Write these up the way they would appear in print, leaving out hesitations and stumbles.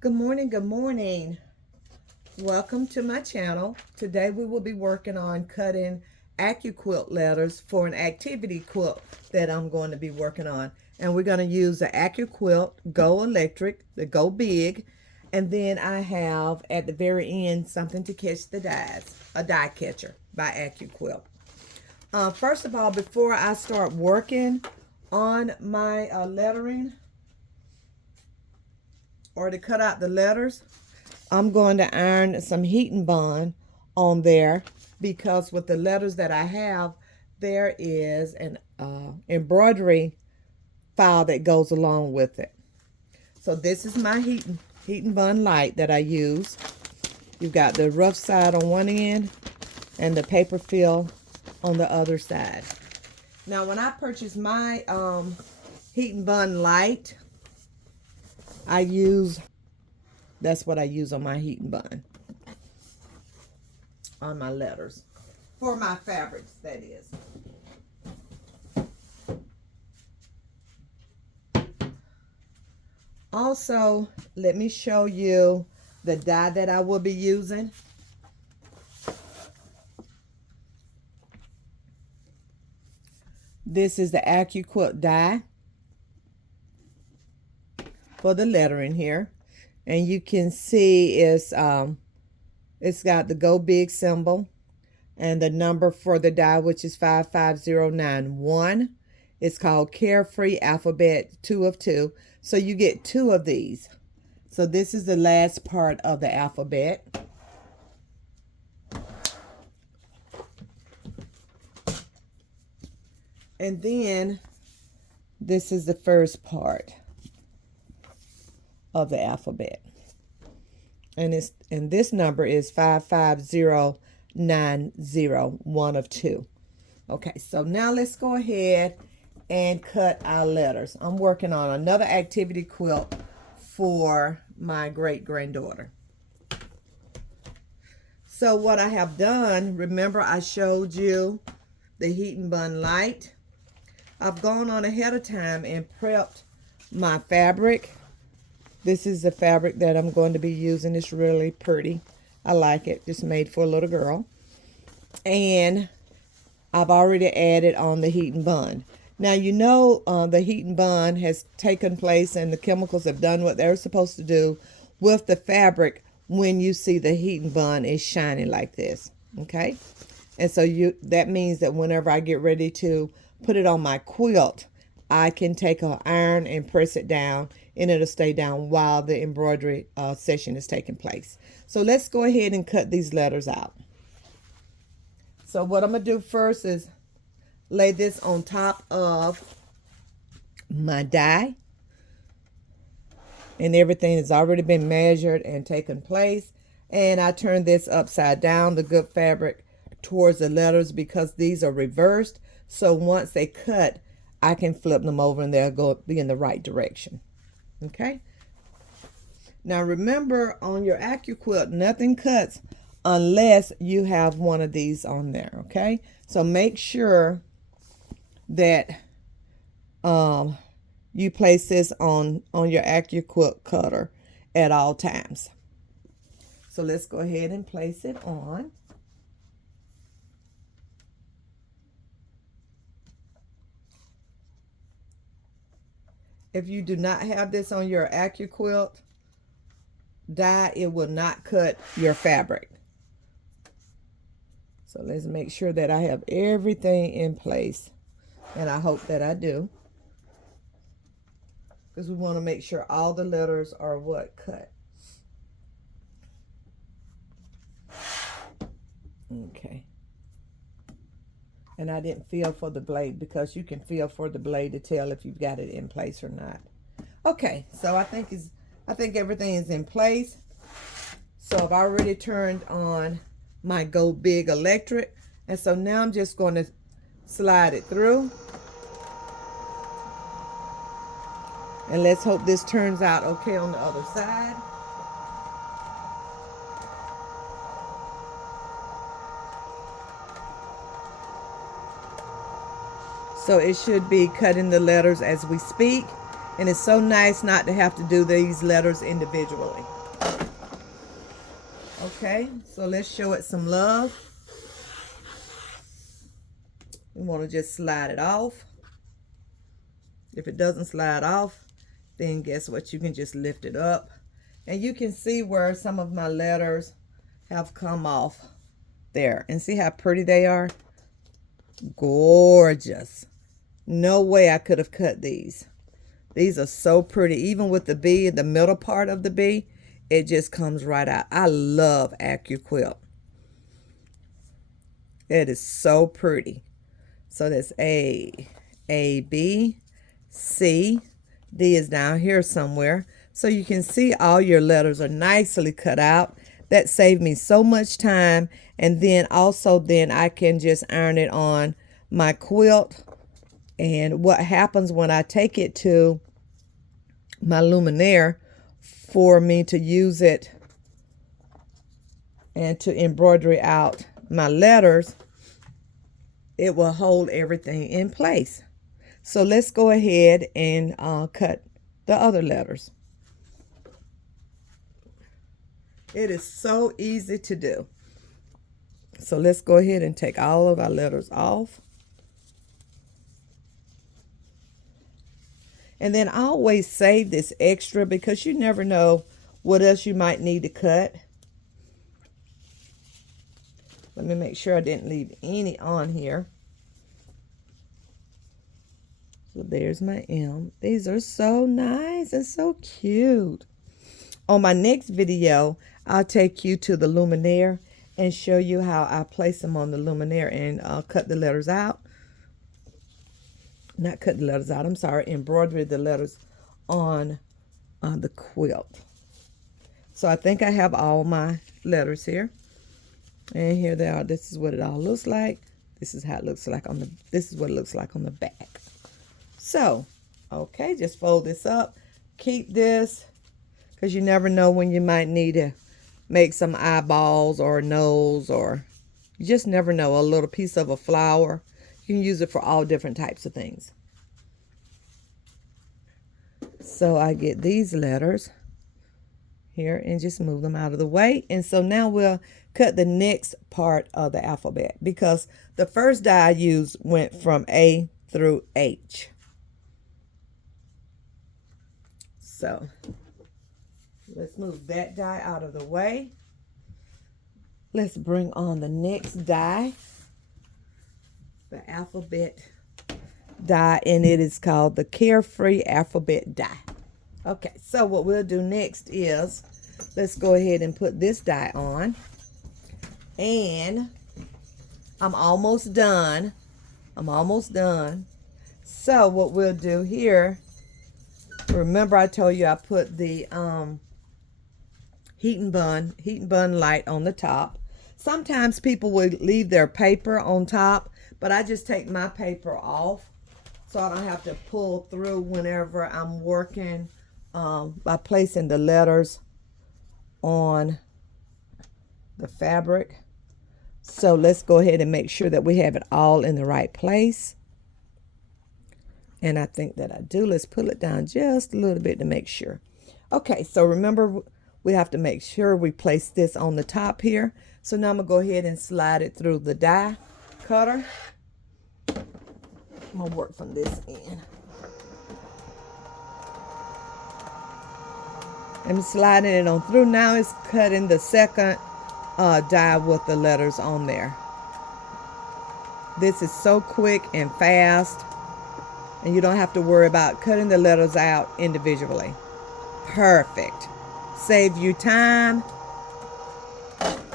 Good morning, good morning. Welcome to my channel. Today we will be working on cutting AccuQuilt letters for an activity quilt that I'm going to be working on. And we're going to use the AccuQuilt GO electric, the Go Big. And then I have at the very end something to catch the dies, a die catcher by AccuQuilt. First of all, before I start working on my lettering, or to cut out the letters, I'm going to iron some HeatnBond on there, because with the letters that I have, there is an embroidery file that goes along with it. So this is my HeatnBond Lite that I use. You've got the rough side on one end and the paper fill on the other side. Now when I purchased my HeatnBond Lite, that's what I use on my HeatnBond, on my letters, for my fabrics, that is. Also, let me show you the die that I will be using. This is the AccuQuilt die for the lettering here, and you can see it's got the Go Big symbol and the number for the die, which is 55091. It's called Carefree Alphabet 2 of 2, so you get 2 of these. So this is the last part of the alphabet. And then this is the first part of the alphabet, and this number is 55090, 1 of 2. Okay, so now let's go ahead and cut our letters. I'm working on another activity quilt for my great-granddaughter. So what I have done, remember I showed you the HeatnBond Lite. I've gone on ahead of time and prepped my fabric. This is the fabric that I'm going to be using. It's really pretty. I like it. Just made for a little girl. And I've already added on the HeatnBond. Now, you know the HeatnBond has taken place and the chemicals have done what they're supposed to do with the fabric when you see the HeatnBond is shining like this. Okay? And so that means that whenever I get ready to put it on my quilt, I can take an iron and press it down, and it'll stay down while the embroidery session is taking place. So let's go ahead and cut these letters out. So what I'm going to do first is lay this on top of my die. And everything has already been measured and taken place. And I turn this upside down, the good fabric, towards the letters, because these are reversed. So once they cut, I can flip them over and they'll be in the right direction. Okay. Now remember, on your AccuQuilt, nothing cuts unless you have one of these on there. Okay. So make sure that you place this on your AccuQuilt cutter at all times. So let's go ahead and place it on. If you do not have this on your AccuQuilt die, it will not cut your fabric. So let's make sure that I have everything in place. And I hope that I do. Because we want to make sure all the letters are cut. Okay. And I didn't feel for the blade, because you can feel for the blade to tell if you've got it in place or not. Okay, so I think everything is in place. So I've already turned on my Go Big electric, and so now I'm just going to slide it through. And let's hope this turns out okay on the other side. So it should be cutting the letters as we speak. And it's so nice not to have to do these letters individually. Okay, so let's show it some love. We want to just slide it off. If it doesn't slide off, then guess what? You can just lift it up. And you can see where some of my letters have come off there. And see how pretty they are? Gorgeous. No way I could have cut these. These are so pretty. Even with the bee, the middle part of the bee, it just comes right out. I love AccuQuilt. It is so pretty. So that's A, B, C. D is down here somewhere. So you can see all your letters are nicely cut out. That saved me so much time. And then also I can just iron it on my quilt. And what happens when I take it to my luminaire for me to use it and to embroidery out my letters, it will hold everything in place. So let's go ahead and cut the other letters. It is so easy to do. So let's go ahead and take all of our letters off. And then I always save this extra because you never know what else you might need to cut. Let me make sure I didn't leave any on here. So there's my M. These are so nice and so cute. On my next video, I'll take you to the luminaire and show you how I place them on the luminaire and cut the letters out. Not cut the letters out, I'm sorry, embroidery the letters on the quilt. So I think I have all my letters here. And here they are. This is what it all looks like. This is how it looks like on the, this is what it looks like on the back. So, okay, just fold this up. Keep this, because you never know when you might need to make some eyeballs or a nose, or you just never know. A little piece of a flower. You can use it for all different types of things. So I get these letters here and just move them out of the way. And so now we'll cut the next part of the alphabet, because the first die I used went from A through H. So let's move that die out of the way. Let's bring on the next die, the alphabet die, and it is called the Carefree Alphabet Die. Okay, so what we'll do next is, let's go ahead and put this die on. And I'm almost done. So what we'll do here, remember I told you I put the HeatnBond Lite on the top. Sometimes people will leave their paper on top, but I just take my paper off so I don't have to pull through whenever I'm working by placing the letters on the fabric. So let's go ahead and make sure that we have it all in the right place. And I think that I do. Let's pull it down just a little bit to make sure. Okay, so remember we have to make sure we place this on the top here. So now I'm going to go ahead and slide it through the die cutter. I'm going to work from this end. I'm sliding it on through. Now it's cutting the second die with the letters on there. This is so quick and fast, and you don't have to worry about cutting the letters out individually. Perfect. Save you time,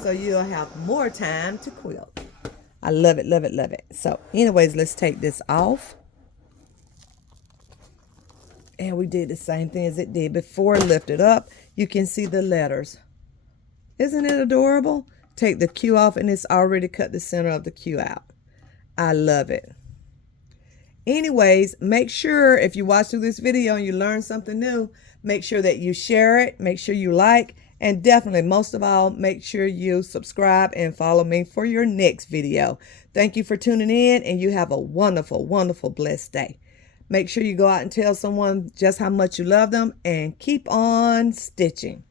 so you'll have more time to quilt. I love it, love it, love it. So anyways, let's take this off. And we did the same thing as it did before. Lift it up. You can see the letters. Isn't it adorable? Take the Q off, and it's already cut the center of the Q out. I love it. Anyways, make sure if you watch through this video and you learn something new, make sure that you share it. Make sure you like. And definitely, most of all, make sure you subscribe and follow me for your next video. Thank you for tuning in, and you have a wonderful, wonderful, blessed day. Make sure you go out and tell someone just how much you love them, and keep on stitching.